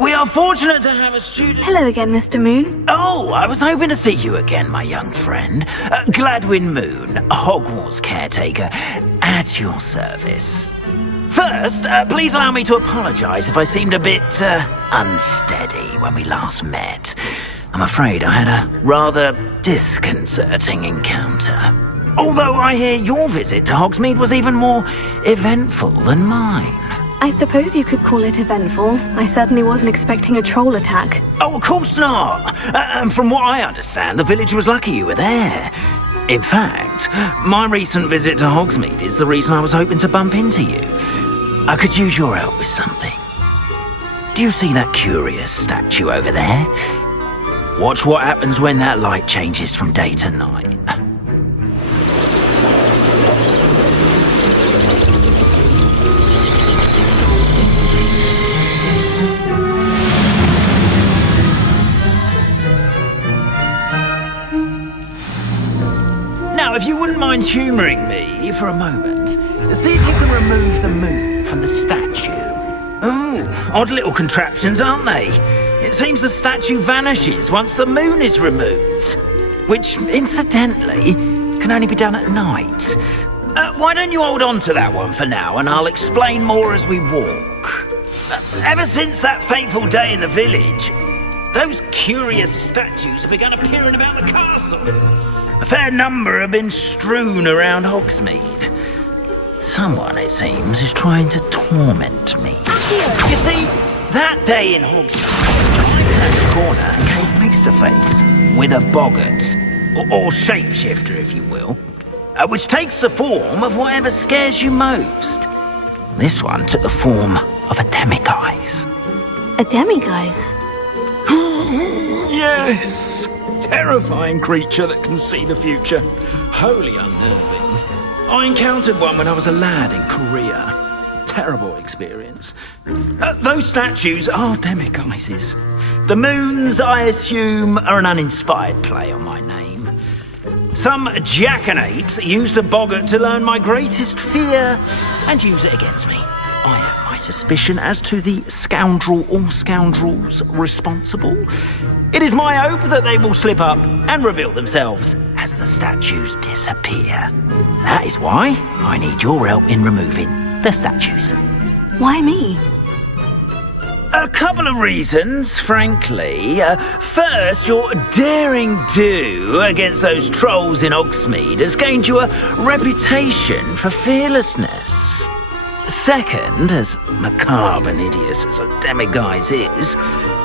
We are fortunate to have a student... Hello again, Mr. Moon. Oh, I was hoping to see you again, my young friend. Gladwin Moon, Hogwarts caretaker, at your service. First, please allow me to apologise if I seemed a bit, unsteady when we last met. I'm afraid I had a rather disconcerting encounter. Although I hear your visit to Hogsmeade was even more eventful than mine. I suppose you could call it eventful. I certainly wasn't expecting a troll attack. Oh, of course not. And from what I understand, the village was lucky you were there. In fact, my recent visit to Hogsmeade is the reason I was hoping to bump into you. I could use your help with something. Do you see that curious statue over there? Watch what happens when that light changes from day to night. Now, if you wouldn't mind humouring me for a moment, see if you can remove the moon from the statue. Oh, odd little contraptions, aren't they? It seems the statue vanishes once the moon is removed, which, incidentally, can only be done at night. Why don't you hold on to that one for now, and I'll explain more as we walk. Ever since that fateful day in the village, those curious statues have begun appearing about the castle. A fair number have been strewn around Hogsmeade. Someone, it seems, is trying to torment me. You see, that day in Hogsmeade, I turned the corner and came face to face with a boggart, or shapeshifter, if you will, which takes the form of whatever scares you most. This one took the form of a demiguise. A demiguise? Yes! Terrifying creature that can see the future. Wholly unnerving. I encountered one when I was a lad in Korea. Terrible experience. Those statues are demiguises. The moons, I assume, are an uninspired play on my name. Some jackanapes used a boggart to learn my greatest fear and use it against me. I have my suspicion as to the scoundrel or scoundrels responsible. It is my hope that they will slip up and reveal themselves as the statues disappear. That is why I need your help in removing the statues. Why me? A couple of reasons, frankly. First, your daring do against those trolls in Hogsmeade has gained you a reputation for fearlessness. Second, as macabre and hideous as a demiguise is,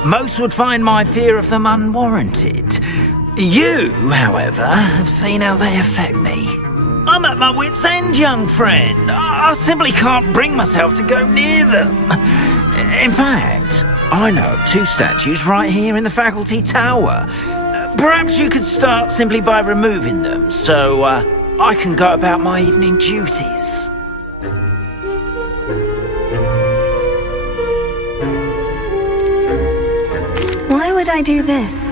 most would find my fear of them unwarranted. You, however, have seen how they affect me. I'm at my wit's end, young friend. I simply can't bring myself to go near them. In fact, I know of two statues right here in the faculty tower. Perhaps you could start simply by removing them, so I can go about my evening duties. Why would I do this?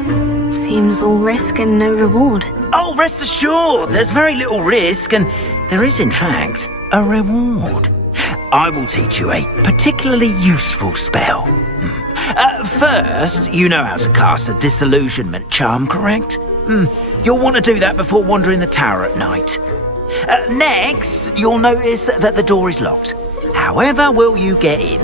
Seems all risk and no reward. Oh, rest assured, there's very little risk, and there is, in fact, a reward. I will teach you a particularly useful spell. First, you know how to cast a disillusionment charm, correct? You'll want to do that before wandering the tower at night. Next, you'll notice that the door is locked. However will you get in?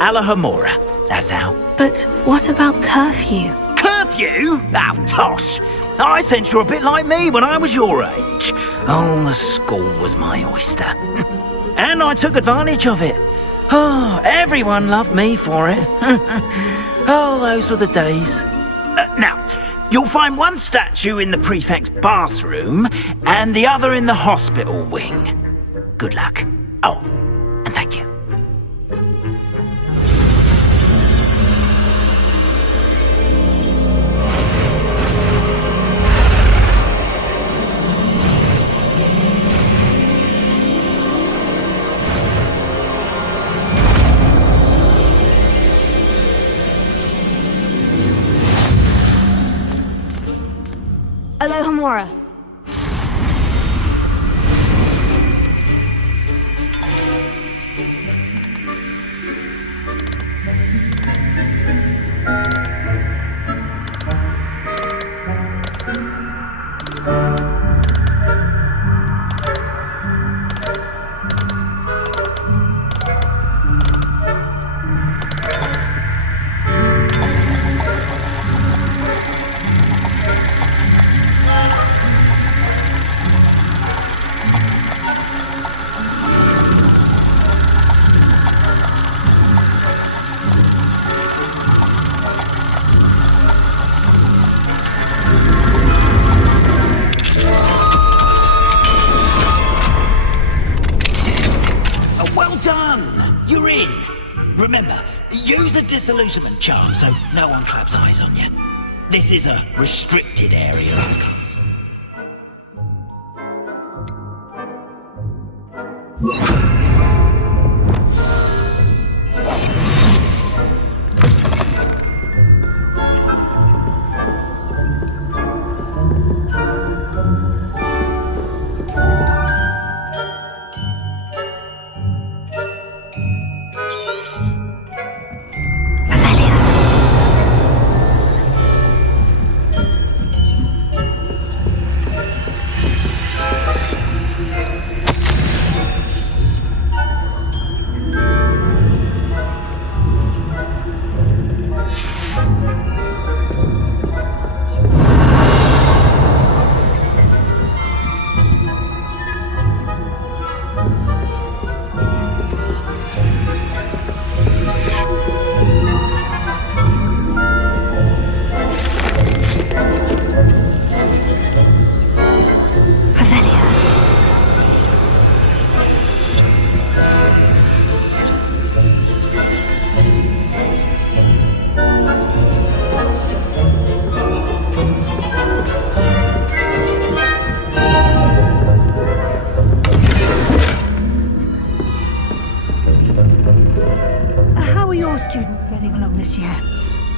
ALOHOMORA, that's how. But what about curfew? Curfew? Oh, tosh. I sense you're a bit like me when I was your age. Oh, the school was my oyster. And I took advantage of it. Oh, everyone loved me for it. Oh, those were the days. Now, you'll find one statue in the prefect's bathroom and the other in the hospital wing. Good luck. Oh, and thank you. ALOHOMORA. disillusionment charm so no one claps eyes on you. This is a restricted area of the castle.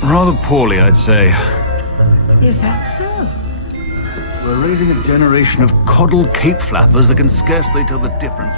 Rather poorly, I'd say. Is that so? We're raising a generation of coddled cape flappers that can scarcely tell the difference.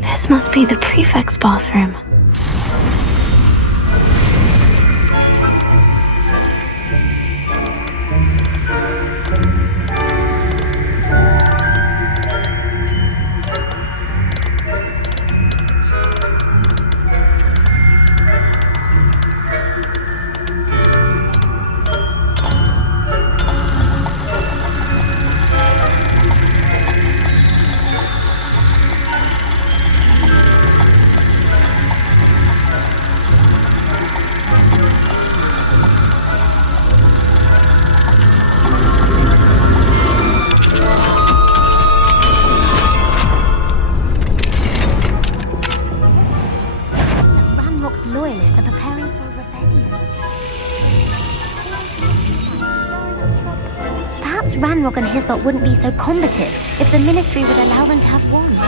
This must be the prefect's bathroom. And Hyssop wouldn't be so combative if the Ministry would allow them to have wands.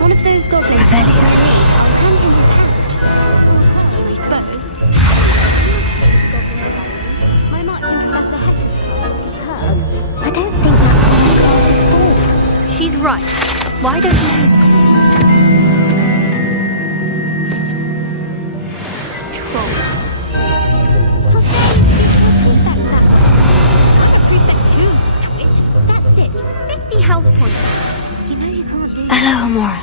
One of those goblins... I suppose. My marching Professor Hector. I don't think that's what I'm. She's right. Why don't you... ALOHOMORA.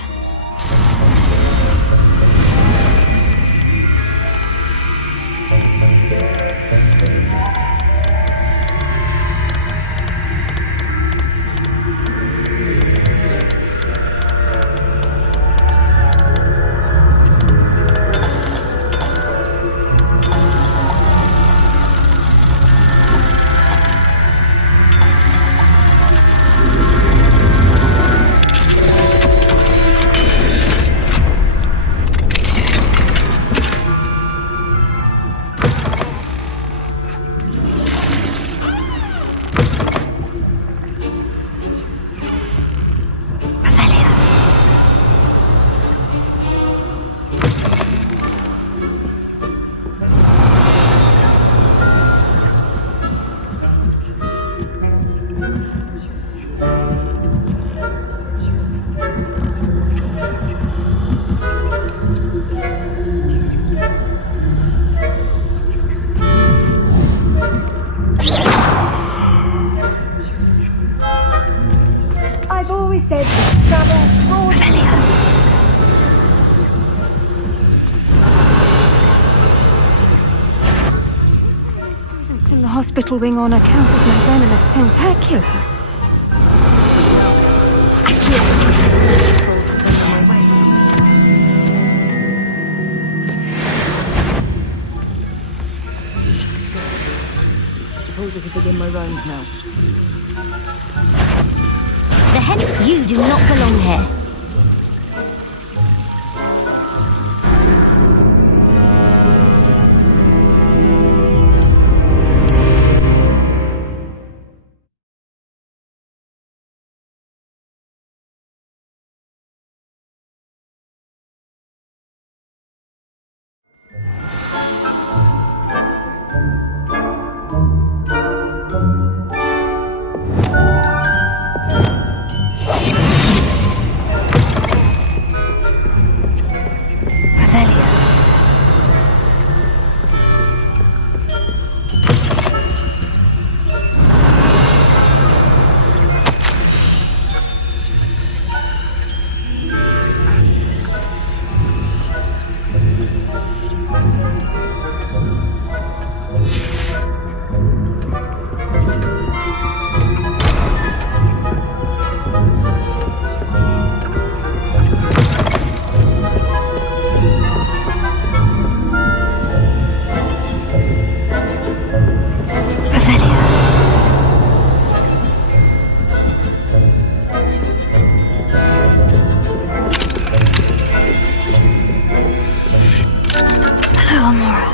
I've always said travel broad. It's in the hospital wing on account of my venomous tentacular. Suppose I could begin my rounds now. The head, you do not belong here. ALOHOMORA.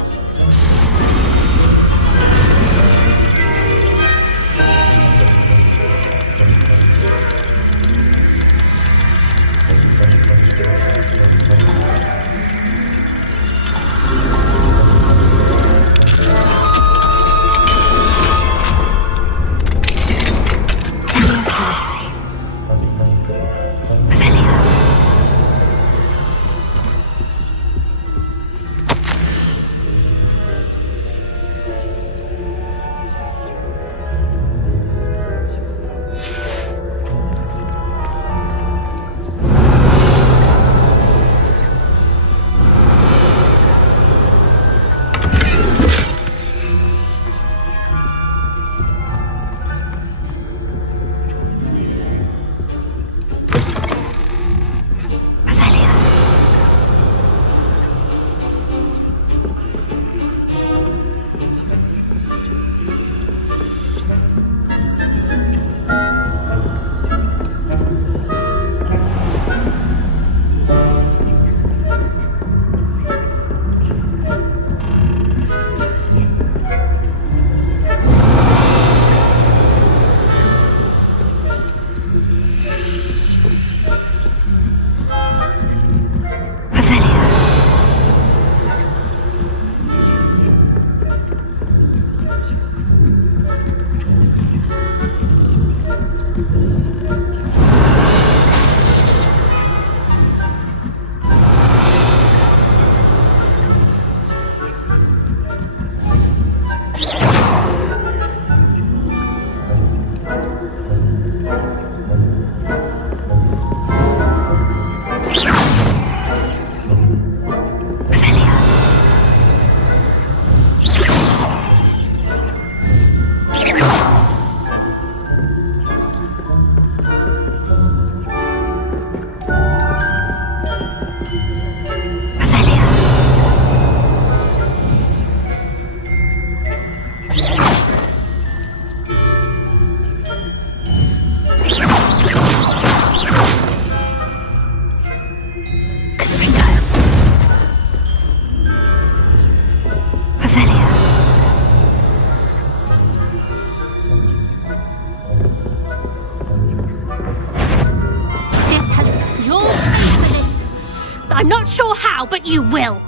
I'm not sure how, but you will.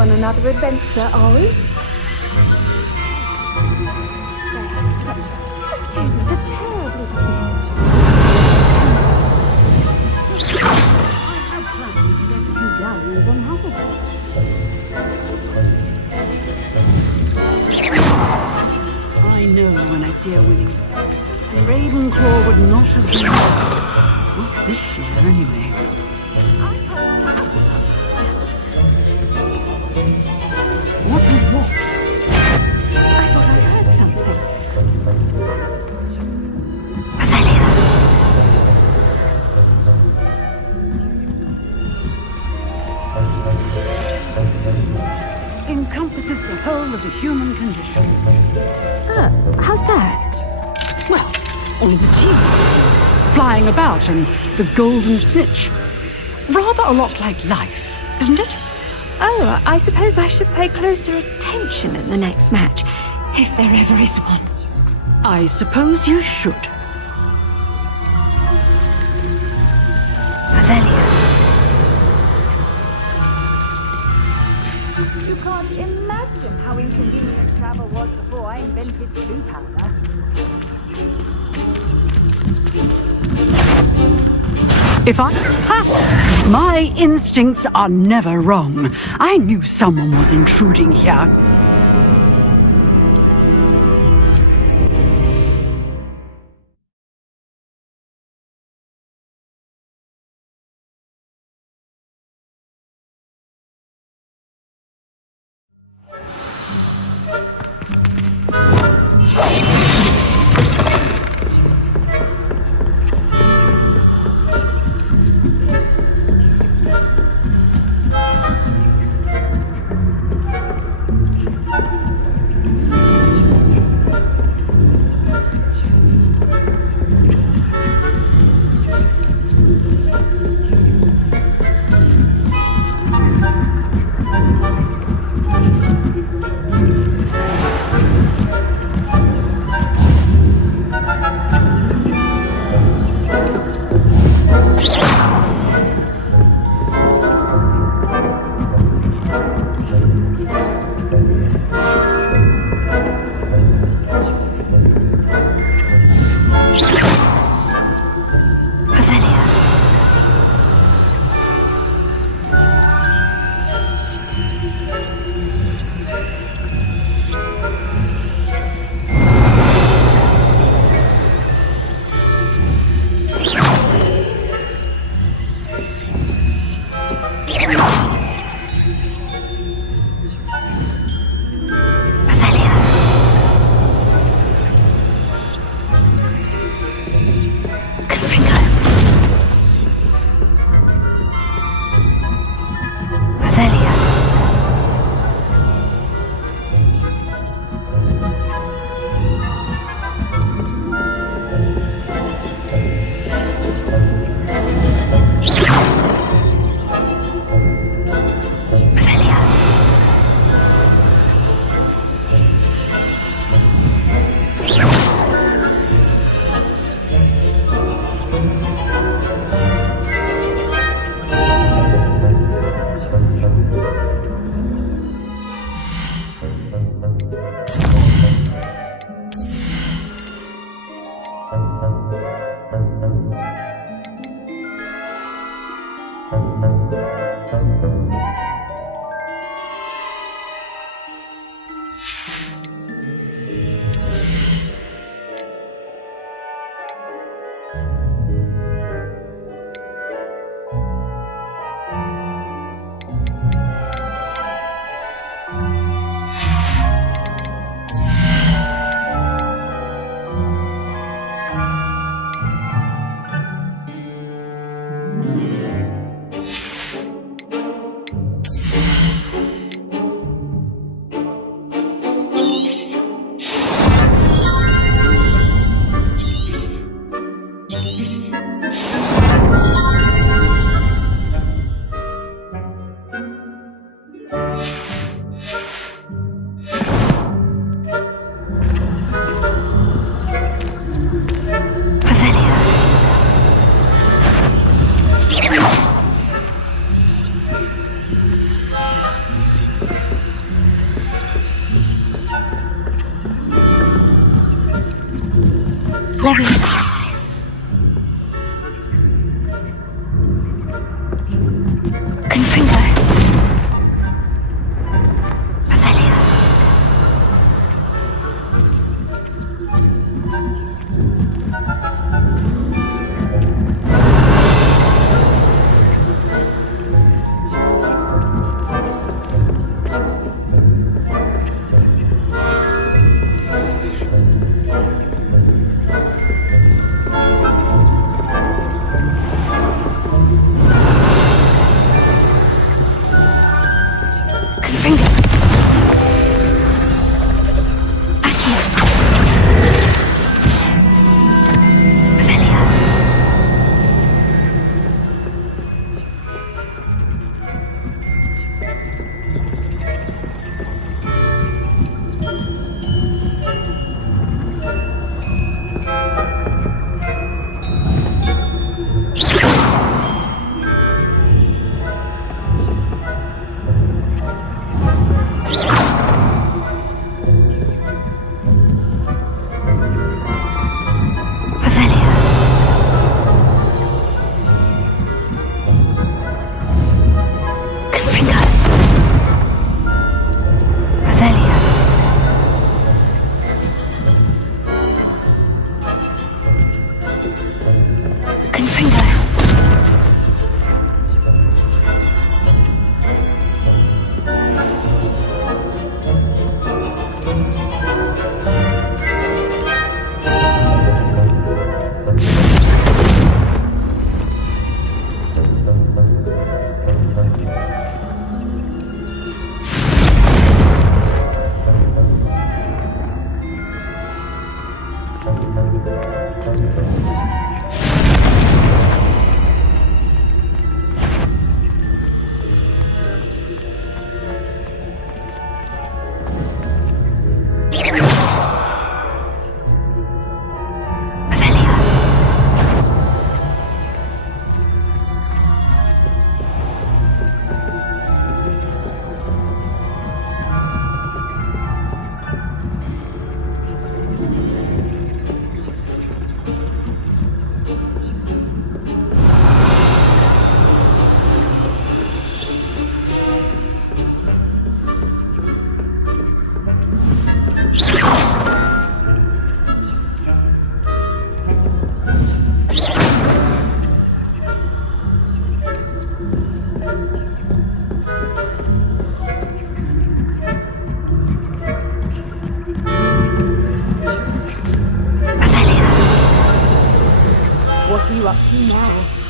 off on another adventure, are we? Students are terribly speech. I have planned to get a few galleons on Hogwarts. I know when I see a winning. And Ravenclaw would not have been... Not this year, anyway. What was what? I thought I heard something. Encompasses the whole of the human condition. How's that? Well, all the teeth flying about and the golden snitch. Rather a lot like life, isn't it? Oh, I suppose I should pay closer attention in the next match, if there ever is one. I suppose you should. You can't imagine how inconvenient travel was before I invented blue powder. My instincts are never wrong. I knew someone was intruding here. Levius. Confringo. Revelio. What are you up to now?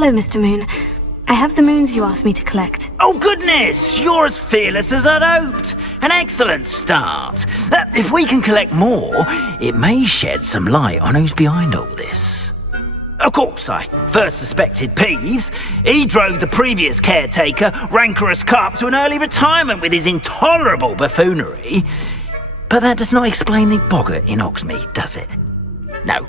Hello, Mr. Moon. I have the moons you asked me to collect. Oh, goodness! You're as fearless as I'd hoped. An excellent start. If we can collect more, it may shed some light on who's behind all this. Of course, I first suspected Peeves. He drove the previous caretaker, Rancorous Carp, to an early retirement with his intolerable buffoonery. But that does not explain the boggart in Hogsmeade, does it? No.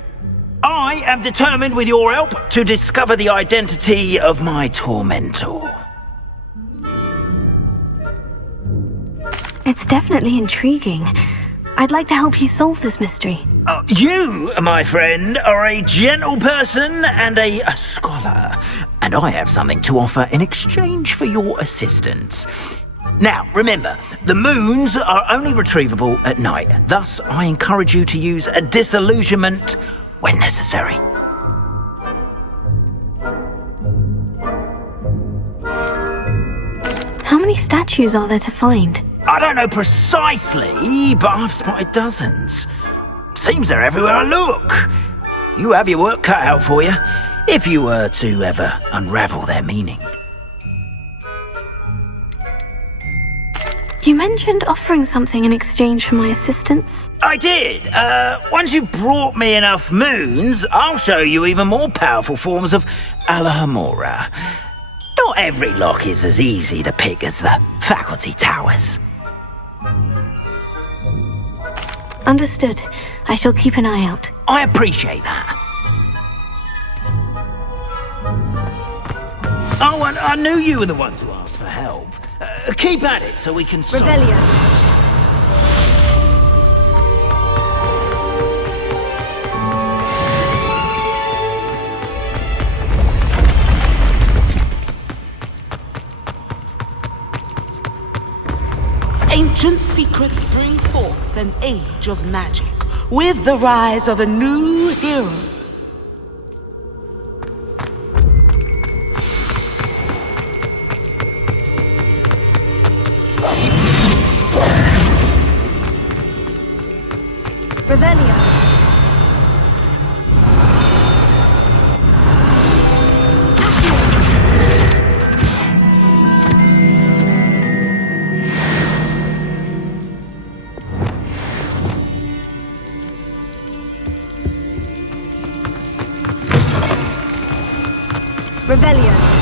I am determined, with your help, to discover the identity of my tormentor. It's definitely intriguing. I'd like to help you solve this mystery. You, my friend, are a gentle person and a scholar, and I have something to offer in exchange for your assistance. Now, remember, the moons are only retrievable at night. Thus, I encourage you to use a disillusionment when necessary. How many statues are there to find? I don't know precisely, but I've spotted dozens. Seems they're everywhere I look. You have your work cut out for you, if you were to ever unravel their meaning. You mentioned offering something in exchange for my assistance. I did. Once you've brought me enough moons, I'll show you even more powerful forms of ALOHOMORA. Not every lock is as easy to pick as the faculty towers. Understood. I shall keep an eye out. I appreciate that. Oh, and I knew you were the one to ask for help. Keep at it so we can solve... Revelio. Ancient secrets bring forth an age of magic, with the rise of a new hero. Revelio. Revelio.